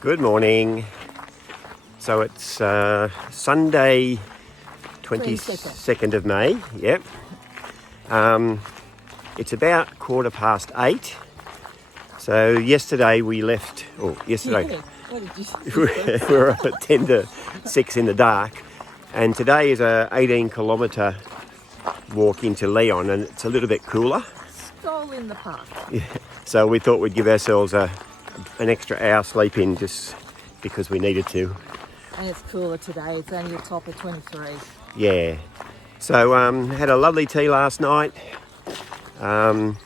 Good morning. So it's Sunday, 22nd of May. Yep. It's about 8:15. So yesterday we left. What did you say? We were up at 10 to 6 in the dark, and today is a 18-kilometre walk into Leon, and it's a little bit cooler. Stroll in the park. Yeah. So we thought we'd give ourselves an extra hour sleep in just because we needed to. And it's cooler today. It's only a top of 23. Yeah. So had a lovely tea last night, and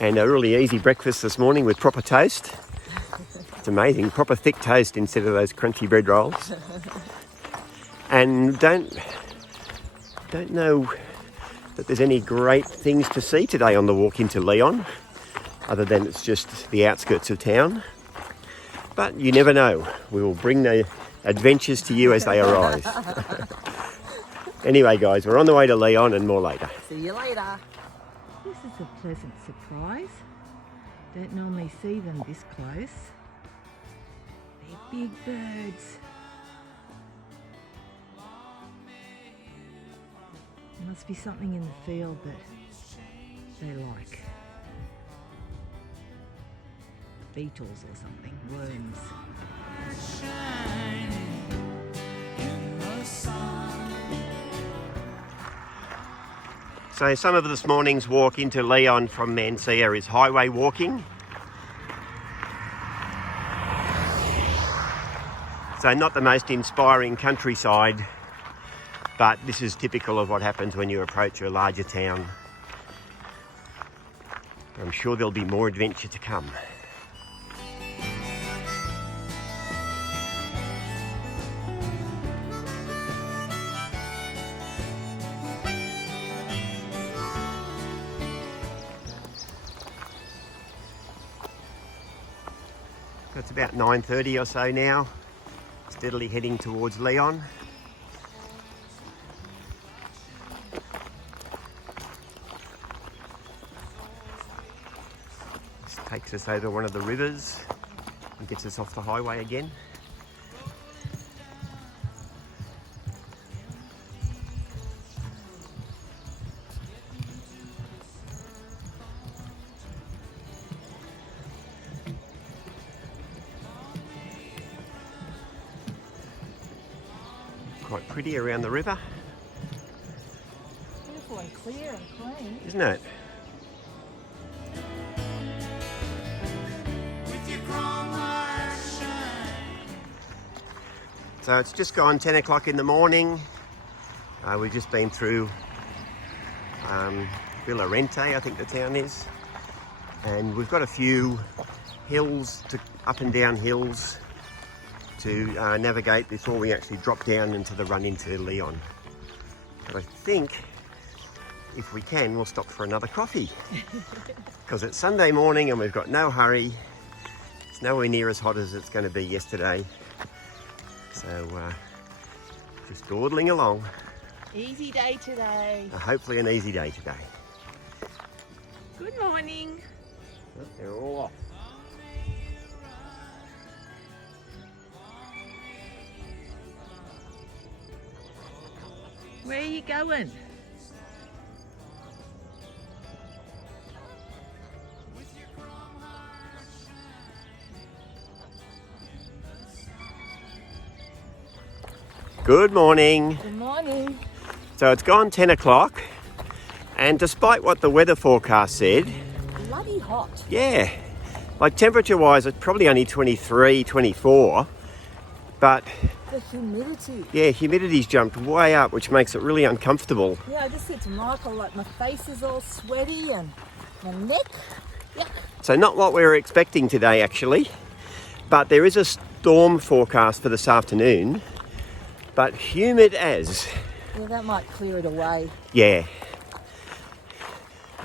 a really easy breakfast this morning with proper toast. It's amazing, proper thick toast instead of those crunchy bread rolls. And don't know that there's any great things to see today on the walk into Leon, other than it's just the outskirts of town. But you never know. We will bring the adventures to you as they arise. Anyway, guys, we're on the way to Leon and more later. See you later. This is a pleasant surprise. Don't normally see them this close. They're big birds. There must be something in the field that they like. Beetles or something, worms. So some of this morning's walk into Leon from Mancia is highway walking. So not the most inspiring countryside, but this is typical of what happens when you approach a larger town. I'm sure there'll be more adventure to come. It's about 9:30 or so now, steadily heading towards Leon. This takes us over one of the rivers and gets us off the highway again. Quite pretty around the river. Beautiful and clear and clean. Isn't it? So it's just gone 10 o'clock in the morning. We've just been through Villa Rente, I think the town is. And we've got a few hills, up and down hills, to navigate before we actually drop down into the run into Leon. But I think if we can, we'll stop for another coffee because it's Sunday morning and we've got no hurry. It's nowhere near as hot as it's going to be yesterday. So just dawdling along. Easy day today. Hopefully an easy day today. Good morning. Oh, they're all off. Where are you going? Good morning. Good morning. So it's gone 10 o'clock, and despite what the weather forecast said, Bloody hot. yeah, like temperature wise it's probably only 23, 24, but The humidity. yeah, humidity's jumped way up, which makes it really uncomfortable. Yeah, I just said to Michael, like my face is all sweaty and my neck. Yuck. So not what we were expecting today actually, but there is a storm forecast for this afternoon, but humid as. Yeah, that might clear it away. Yeah.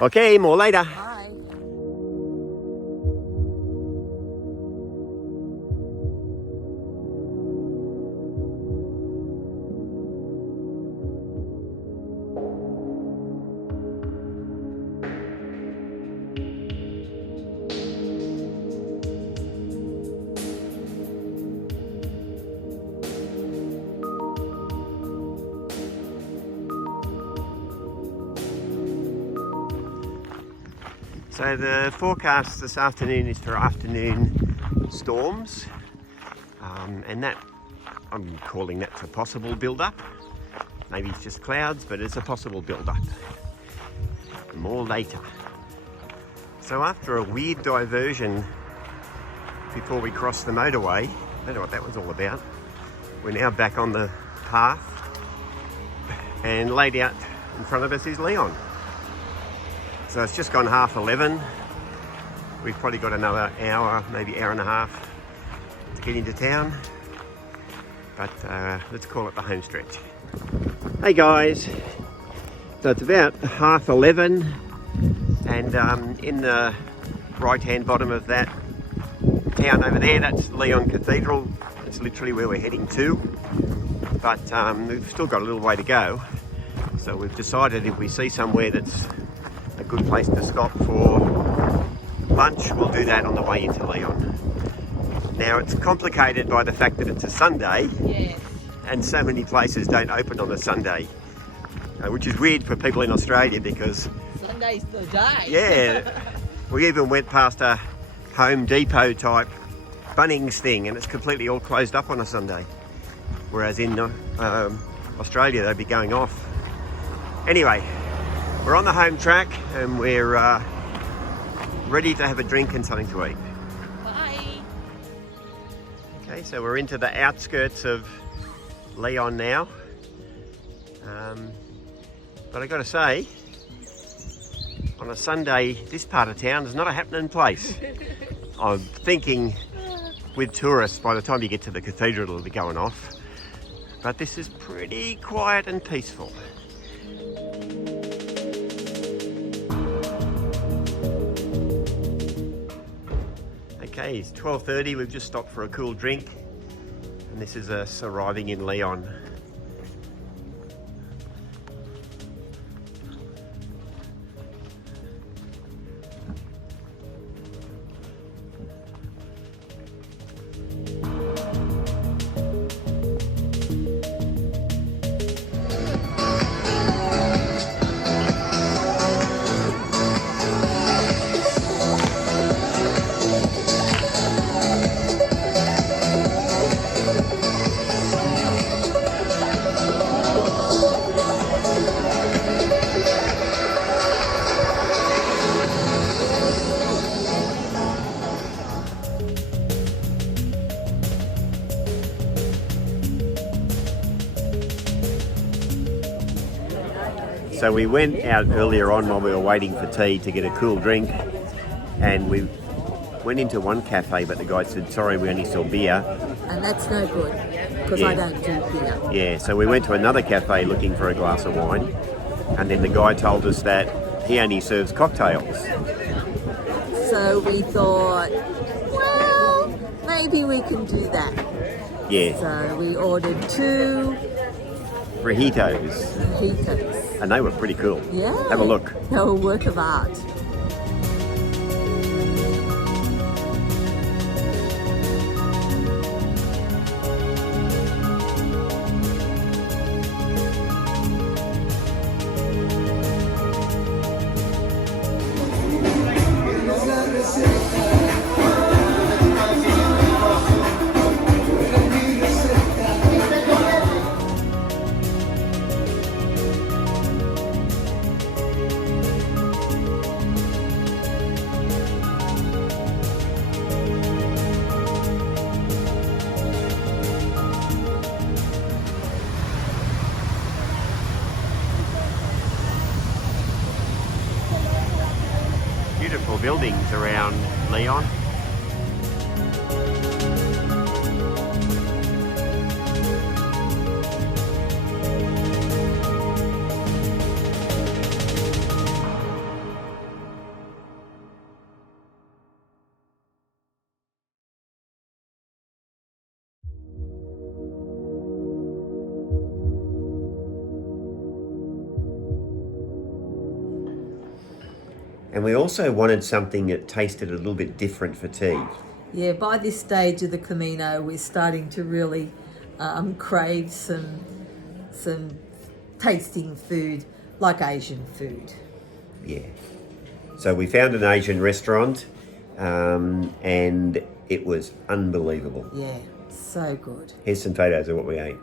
Okay, more later. Bye. So the forecast this afternoon is for afternoon storms, and that I'm calling that a possible build-up. Maybe it's just clouds, but it's a possible build-up. More later. So after a weird diversion before we crossed the motorway, I don't know what that was all about. We're now back on the path, and laid out in front of us is Leon. So it's just gone 11:30. We've probably got another hour, maybe hour and a half to get into town. But let's call it the home stretch. Hey guys, so it's about 11:30, and in the right hand bottom of that town over there, that's Leon Cathedral. It's literally where we're heading to, but we've still got a little way to go. So we've decided if we see somewhere that's a good place to stop for lunch, we'll do that on the way into Leon. Now it's complicated by the fact that it's a Sunday. Yes. And so many places don't open on a Sunday, which is weird for people in Australia because Sunday's the day. Yeah, we even went past a Home Depot type Bunnings thing and it's completely all closed up on a Sunday, whereas in Australia they'd be going off. Anyway, we're on the home track and we're ready to have a drink and something to eat. Bye. Okay, so we're into the outskirts of Leon now, but I got to say, on a Sunday, this part of town is not a happening place. I'm thinking with tourists, by the time you get to the cathedral, it'll be going off, but this is pretty quiet and peaceful. Okay, it's 12:30, we've just stopped for a cool drink. And this is us arriving in Leon. So we went out earlier on while we were waiting for tea to get a cool drink, and we went into one cafe, but the guy said, sorry, we only sell beer. And that's no good, because I don't drink beer. Yeah, so we went to another cafe looking for a glass of wine, and then the guy told us that he only serves cocktails. So we thought, well, maybe we can do that. Yeah, So we ordered 2 mojitos, mojitos. and they were pretty cool. Yeah. Have a look. They're a work of art. Beautiful buildings around Leon. And we also wanted something that tasted a little bit different for tea. Yeah, by this stage of the Camino, we're starting to really crave some tasting food, like Asian food. Yeah. So we found an Asian restaurant and it was unbelievable. Yeah, so good. Here's some photos of what we ate.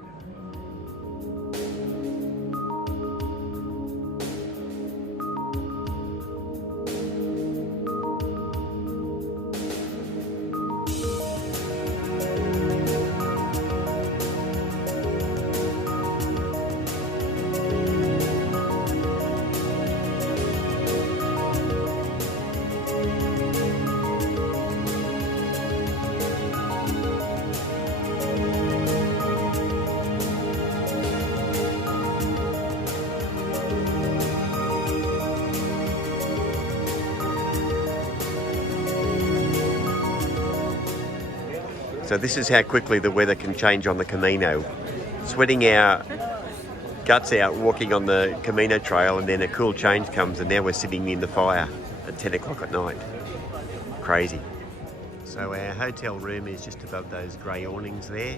So this is how quickly the weather can change on the Camino. Sweating our guts out walking on the Camino trail, and then a cool change comes and now we're sitting in the fire at 10 o'clock at night. Crazy. So our hotel room is just above those grey awnings there.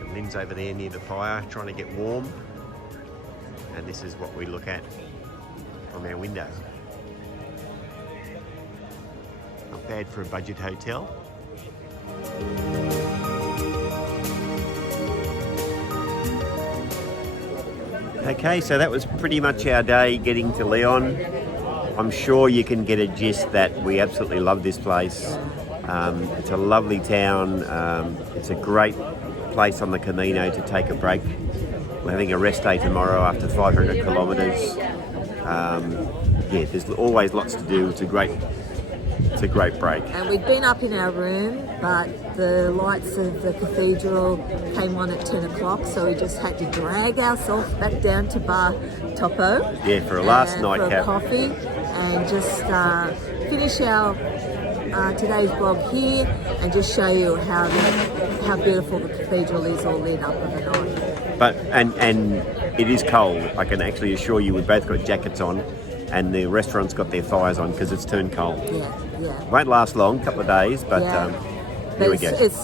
And Lynn's over there near the fire trying to get warm. And this is what we look at from our window. Not bad for a budget hotel. Okay, so that was pretty much our day getting to Leon. I'm sure you can get a gist that we absolutely love this place. It's a lovely town. It's a great place on the Camino to take a break. We're having a rest day tomorrow after 500 kilometres. Yeah, there's always lots to do. It's a great break. And we'd been up in our room, but the lights of the cathedral came on at 10 o'clock, so we just had to drag ourselves back down to Bar Topo. Yeah, for a last nightcap. For a coffee, and just finish our today's vlog here, and just show you how beautiful the cathedral is all lit up of the night. But and it is cold. I can actually assure you, we both got jackets on. And the restaurant's got their fires on because it's turned cold. Yeah. Won't last long, a couple of days, but here we go. It's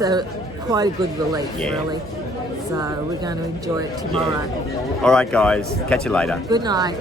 quite a good relief, really. So we're going to enjoy it tomorrow. All right, guys. Catch you later. Good night.